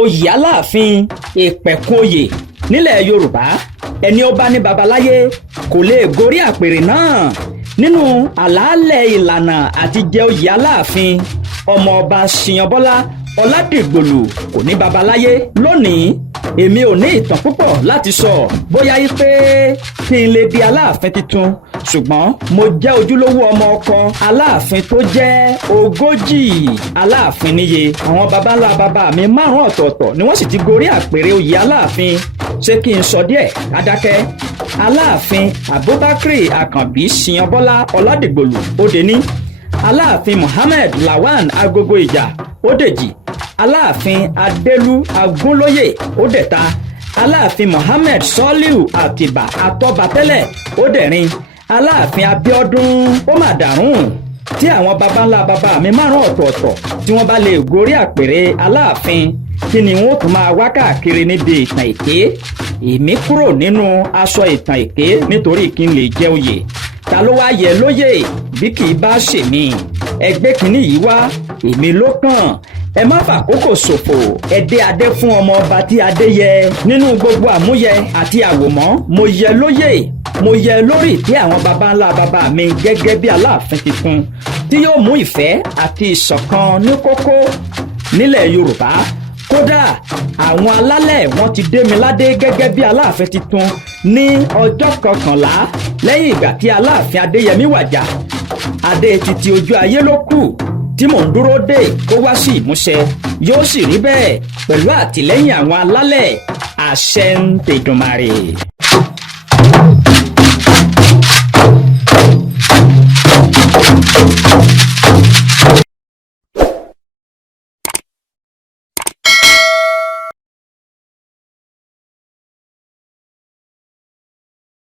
oyè Aláàfin ìpẹ̀kun oyè nílẹ̀ Yorùbá ẹni ó bá ní babaláyé kò lè gorí àpèrè náà. Nínú àlàálẹ̀ ìlànà àti jẹ oyè Aláàfin Ọmọ Ọba Sinyanbọla Oladigbolu kò ní babaláyé. Lónìí èmi ò ní ìtàn púpọ̀ láti sọ bóyá yí pé kí n lè di Aláàfin tuntun, ṣùgbọ́n mo jẹ́ ojúlówó ọmọ ọkọ Aláàfin tó jẹ́ 40 Aláàfin níye. Àwọn baba ńlá baba mi 5 ọ̀tọ̀ọ̀tọ̀ ni wọ́n sì ti gorí àpèrè oyè Aláàfin. Ṣé kí n sọ díẹ̀ adákẹ́? Aláàfin Abubakar Àkànbí Sinyanbọla Oladigbolu ó dení. Aláàfin Muhammed Lawan Agogo Ìjà ó dèjì. Aláàfin Adélú Agúnlóyè ó dẹ̀ta. Aláàfin Muhammed Soliu Àtìbà Àtọ́batẹ́lẹ̀ ó dẹ̀rin. Aláàfin Abíọ́dún ó mà dàrún. Tí àwọn baba ńlá baba mi 5 ọ̀tọ̀ọ̀tọ̀ tí wọ́n bá lè gorí àpèrè Aláàfin, kí ni wọ́n tún máa wá káàkiri níbi ìtàn èké? Èmi kúrò nínú aṣọ ìtàn èké nítorí kí n lè jẹ oyè. Ta ló wá yẹ lóyè bí kì í bá ṣèmi? Ẹgbẹ́ kìíní yìí wá, èmi ló kàn. Ẹ má fàkókò ṣòfò, ẹ dé adé fún ọmọ ọba tí adé yẹ. Nínú gbogbo àmúyẹ àti àwòmọ́, mo yẹ lóyè. Mo yẹ lórí ìtẹ́ àwọn baba ńlá baba mi gẹ́gẹ́ bí Aláàfin tuntun tí yóò mú ìfẹ́ àti ìṣọ̀kan ní kókó nílẹ̀ Yorùbá. Kódà àwọn alálẹ̀ wọn ti dé mi ládé gẹ́gẹ́ bí Aláàfin tuntun ní ọjọ́ 11 lẹ́yìn ìgbà tí Aláàfin Adéyẹmí wàjà. Adé títí ojú ayé ló kù tí mò ń dúró dè kó wá sí ìmúṣẹ. Yóò sì rí bẹ́ẹ̀ pẹ̀lú àtìlẹ́yìn àwọn alálẹ̀. Àṣẹ ń tèdùmarè.